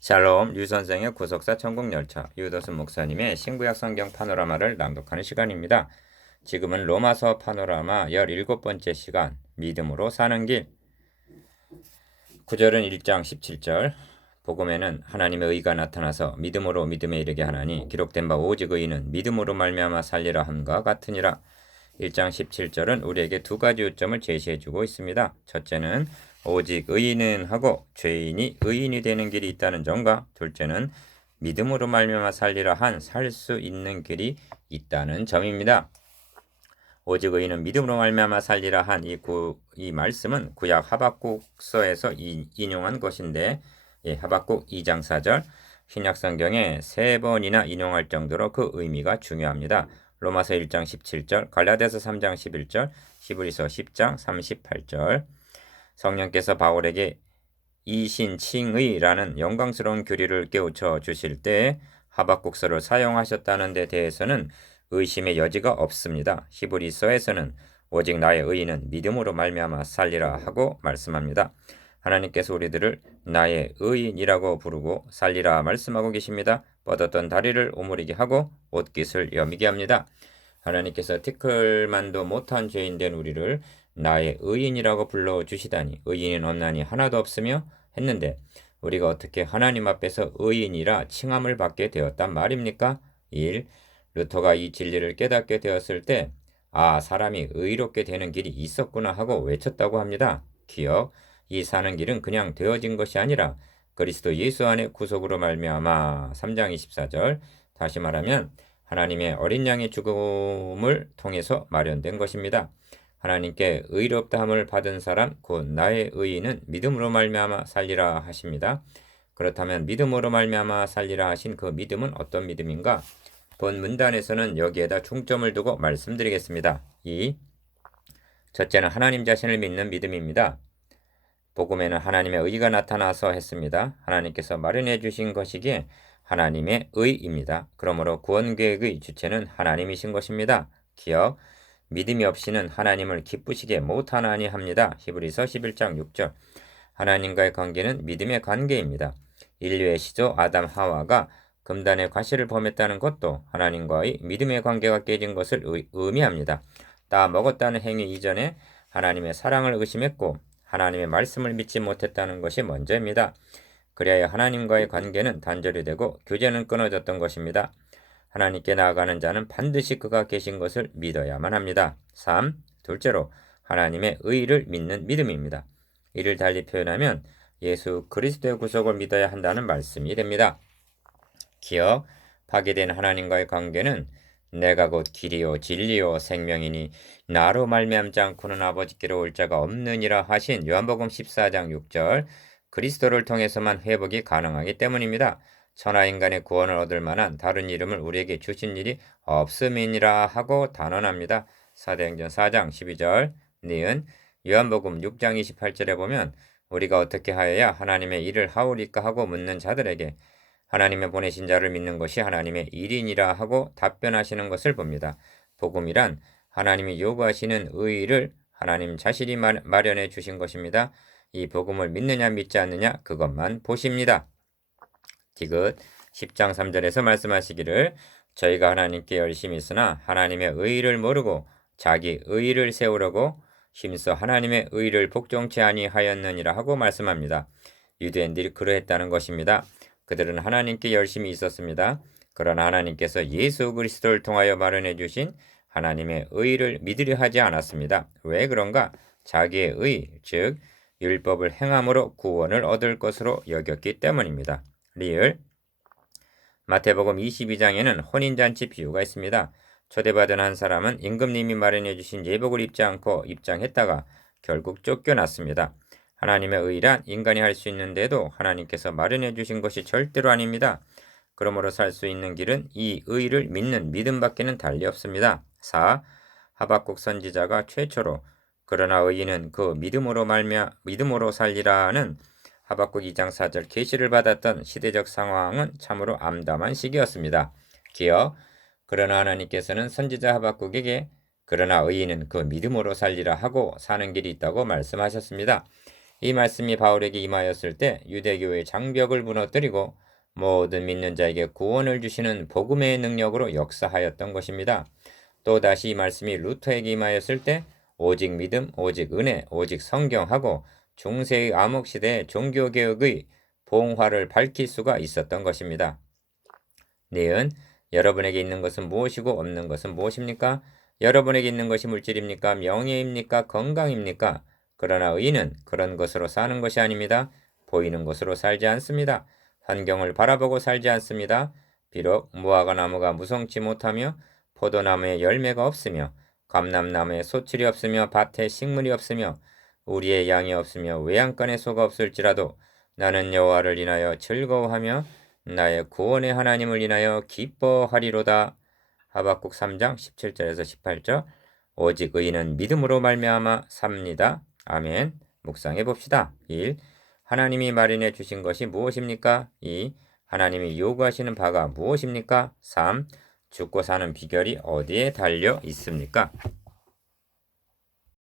샬롬 류선생의 구속사 천국열차 유도순 목사님의 신구약 성경 파노라마를 낭독하는 시간입니다. 지금은 로마서 파노라마 17번째 시간 믿음으로 사는 길 9절은 1장 17절 복음에는 하나님의 의가 나타나서 믿음으로 믿음에 이르게 하나니 기록된 바 오직 의인은 믿음으로 말미암아 살리라 함과 같으니라. 1장 17절은 우리에게 두 가지 요점을 제시해주고 있습니다. 첫째는 오직 의인은 하고 죄인이 의인이 되는 길이 있다는 점과 둘째는 믿음으로 말미암아 살리라 한 살 수 있는 길이 있다는 점입니다. 오직 의인은 믿음으로 말미암아 살리라 한 이 말씀은 구약 하박국서에서 인용한 것인데 하박국 2장 4절 신약 성경에 3번이나 인용할 정도로 그 의미가 중요합니다. 로마서 1장 17절, 갈라디아서 3장 11절, 히브리서 10장 38절 성령께서 바울에게 이신칭의라는 영광스러운 교리를 깨우쳐 주실 때 하박국서를 사용하셨다는 데 대해서는 의심의 여지가 없습니다. 히브리서에서는 오직 나의 의인은 믿음으로 말미암아 살리라 하고 말씀합니다. 하나님께서 우리들을 나의 의인이라고 부르고 살리라 말씀하고 계십니다. 뻗었던 다리를 오므리게 하고 옷깃을 여미게 합니다. 하나님께서 티끌만도 못한 죄인 된 우리를 나의 의인이라고 불러주시다니 의인은 없나니 하나도 없으며 했는데 우리가 어떻게 하나님 앞에서 의인이라 칭함을 받게 되었단 말입니까? 1. 루터가 이 진리를 깨닫게 되었을 때 사람이 의롭게 되는 길이 있었구나 하고 외쳤다고 합니다. 기억, 이 사는 길은 그냥 되어진 것이 아니라 그리스도 예수 안에 구속으로 말미암아 3장 24절 다시 말하면 하나님의 어린 양의 죽음을 통해서 마련된 것입니다. 하나님께 의롭다함을 받은 사람 곧 나의 의인은 믿음으로 말미암아 살리라 하십니다. 그렇다면 믿음으로 말미암아 살리라 하신 그 믿음은 어떤 믿음인가? 본 문단에서는 여기에다 중점을 두고 말씀드리겠습니다. 첫째는 하나님 자신을 믿는 믿음입니다. 복음에는 하나님의 의가 나타나서 했습니다. 하나님께서 마련해 주신 것이기에 하나님의 의입니다. 그러므로 구원 계획의 주체는 하나님이신 것입니다. 기억, 믿음이 없이는 하나님을 기쁘시게 못하나니 합니다. 히브리서 11장 6절 하나님과의 관계는 믿음의 관계입니다. 인류의 시조 아담 하와가 금단의 과실을 범했다는 것도 하나님과의 믿음의 관계가 깨진 것을 의미합니다. 따 먹었다는 행위 이전에 하나님의 사랑을 의심했고 하나님의 말씀을 믿지 못했다는 것이 먼저입니다. 그래야 하나님과의 관계는 단절이 되고 교제는 끊어졌던 것입니다. 하나님께 나아가는 자는 반드시 그가 계신 것을 믿어야만 합니다. 3. 둘째로 하나님의 의를 믿는 믿음입니다. 이를 달리 표현하면 예수 그리스도의 구속을 믿어야 한다는 말씀이 됩니다. 기억, 파괴된 하나님과의 관계는 내가 곧 길이요 진리요 생명이니 나로 말미암지 않고는 아버지께로 올 자가 없느니라 하신 요한복음 14장 6절 그리스도를 통해서만 회복이 가능하기 때문입니다. 천하 인간의 구원을 얻을 만한 다른 이름을 우리에게 주신 일이 없음이니라 하고 단언합니다. 사도행전 4장 12절 니은 요한복음 6장 28절에 보면 우리가 어떻게 하여야 하나님의 일을 하오리까 하고 묻는 자들에게 하나님의 보내신 자를 믿는 것이 하나님의 일이니라 하고 답변하시는 것을 봅니다. 복음이란 하나님이 요구하시는 의의를 하나님 자신이 마련해 주신 것입니다. 이 복음을 믿느냐 믿지 않느냐 그것만 보십니다. 디귿 10장 3절에서 말씀하시기를 저희가 하나님께 열심히 있으나 하나님의 의의를 모르고 자기 의의를 세우려고 힘써 하나님의 의의를 복종치 아니하였느니라 하고 말씀합니다. 유대인들이 그러했다는 것입니다. 그들은 하나님께 열심히 있었습니다. 그러나 하나님께서 예수 그리스도를 통하여 마련해 주신 하나님의 의의를 믿으려 하지 않았습니다. 왜 그런가? 자기의 의, 즉 율법을 행함으로 구원을 얻을 것으로 여겼기 때문입니다. 리을 마태복음 22장에는 혼인잔치 비유가 있습니다. 초대받은 한 사람은 임금님이 마련해 주신 예복을 입지 않고 입장했다가 결국 쫓겨났습니다. 하나님의 의란 인간이 할 수 있는데도 하나님께서 마련해 주신 것이 절대로 아닙니다. 그러므로 살 수 있는 길은 이 의를 믿는 믿음밖에는 달리 없습니다. 4. 하박국 선지자가 최초로 그러나 의인은 그 믿음으로 살리라는 하박국 2장 4절 계시를 받았던 시대적 상황은 참으로 암담한 시기였습니다. 기억, 그러나 하나님께서는 선지자 하박국에게 그러나 의인은 그 믿음으로 살리라 하고 사는 길이 있다고 말씀하셨습니다. 이 말씀이 바울에게 임하였을 때 유대교의 장벽을 무너뜨리고 모든 믿는 자에게 구원을 주시는 복음의 능력으로 역사하였던 것입니다. 또다시 이 말씀이 루터에게 임하였을 때 오직 믿음, 오직 은혜, 오직 성경하고 중세의 암흑시대의 종교개혁의 봉화를 밝힐 수가 있었던 것입니다. 니은 여러분에게 있는 것은 무엇이고 없는 것은 무엇입니까? 여러분에게 있는 것이 물질입니까? 명예입니까? 건강입니까? 그러나 의인은 그런 것으로 사는 것이 아닙니다. 보이는 것으로 살지 않습니다. 환경을 바라보고 살지 않습니다. 비록 무화과 나무가 무성치 못하며 포도나무에 열매가 없으며 감람나무에 소출이 없으며 밭에 식물이 없으며 우리의 양이 없으며 외양간에 소가 없을지라도 나는 여호와를 인하여 즐거워하며 나의 구원의 하나님을 인하여 기뻐하리로다. 하박국 3장 17절에서 18절. 오직 의인은 믿음으로 말미암아 삽니다. 아멘. 묵상해 봅시다. 1. 하나님이 마련해 주신 것이 무엇입니까? 2. 하나님이 요구하시는 바가 무엇입니까? 3. 죽고 사는 비결이 어디에 달려 있습니까?